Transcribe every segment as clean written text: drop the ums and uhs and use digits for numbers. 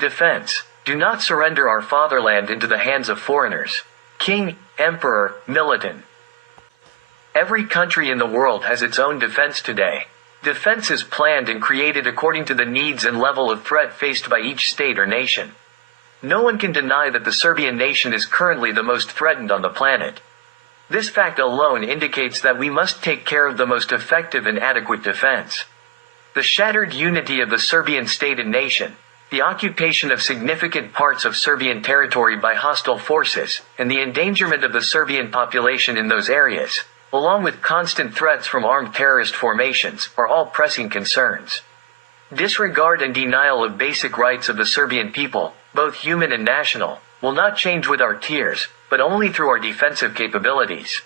Defense. Do not surrender our fatherland into the hands of foreigners. King, Emperor, Militant. Every country in the world has its own defense today. Defense is planned and created according to the needs and level of threat faced by each state or nation. No one can deny that the Serbian nation is currently the most threatened on the planet. This fact alone indicates that we must take care of the most effective and adequate defense. The shattered unity of the Serbian state and nation, the occupation of significant parts of Serbian territory by hostile forces, and the endangerment of the Serbian population in those areas, along with constant threats from armed terrorist formations, are all pressing concerns. Disregard and denial of basic rights of the Serbian people, both human and national, will not change with our tears, but only through our defensive capabilities.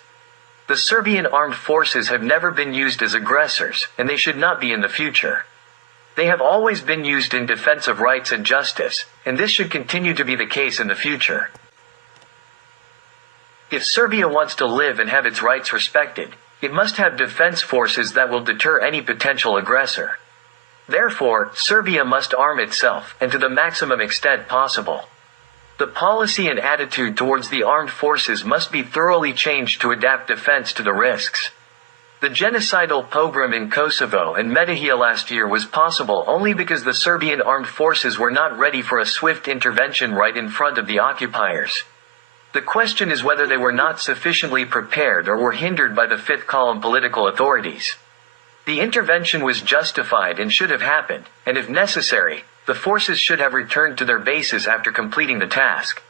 The Serbian armed forces have never been used as aggressors, and they should not be in the future. They have always been used in defense of rights and justice, and this should continue to be the case in the future. If Serbia wants to live and have its rights respected, it must have defense forces that will deter any potential aggressor. Therefore, Serbia must arm itself, and to the maximum extent possible. The policy and attitude towards the armed forces must be thoroughly changed to adapt defense to the risks. The genocidal pogrom in Kosovo and Metohija last year was possible only because the Serbian armed forces were not ready for a swift intervention right in front of the occupiers. The question is whether they were not sufficiently prepared or were hindered by the fifth-column political authorities. The intervention was justified and should have happened, and if necessary, the forces should have returned to their bases after completing the task.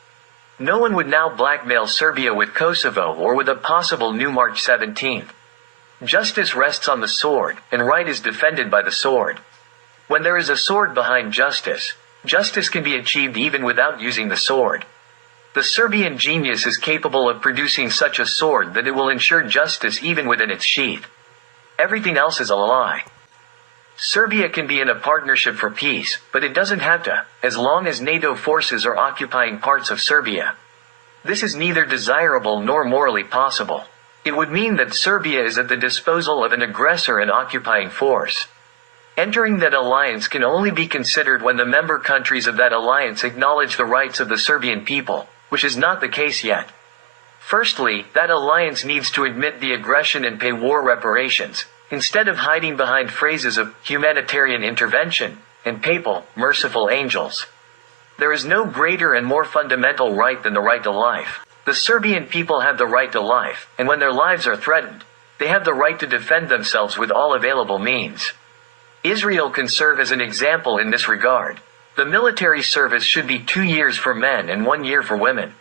No one would now blackmail Serbia with Kosovo or with a possible new March 17th. Justice rests on the sword, and right is defended by the sword. When there is a sword behind justice, justice can be achieved even without using the sword. The Serbian genius is capable of producing such a sword that it will ensure justice even within its sheath. Everything else is a lie. Serbia can be in a partnership for peace, but it doesn't have to, as long as NATO forces are occupying parts of Serbia. This is neither desirable nor morally possible. It would mean that Serbia is at the disposal of an aggressor and occupying force. Entering that alliance can only be considered when the member countries of that alliance acknowledge the rights of the Serbian people, which is not the case yet. Firstly, that alliance needs to admit the aggression and pay war reparations, instead of hiding behind phrases of humanitarian intervention and papal, merciful angels. There is no greater and more fundamental right than the right to life. The Serbian people have the right to life, and when their lives are threatened, they have the right to defend themselves with all available means. Israel can serve as an example in this regard. The military service should be 2 years for men and 1 year for women.